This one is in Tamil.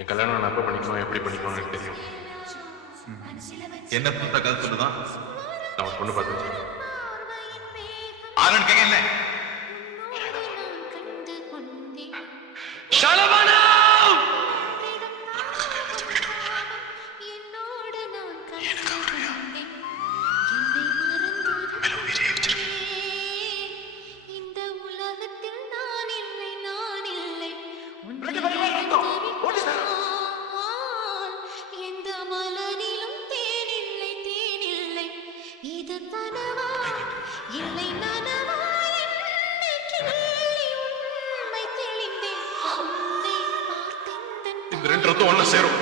என் கல்யாணம் நான் எப்போ பண்ணிக்கணும் எப்படி பண்ணிக்கணும்னு எனக்கு தெரியும். என்ன புத்த கருத்து தான் நான் ஒரு பொண்ணு பார்த்து வச்சிருக்கேன். ஆரன் கேட்கல இந்த ரெண்டு ரத்தம் ஒண்ணு சேரும்.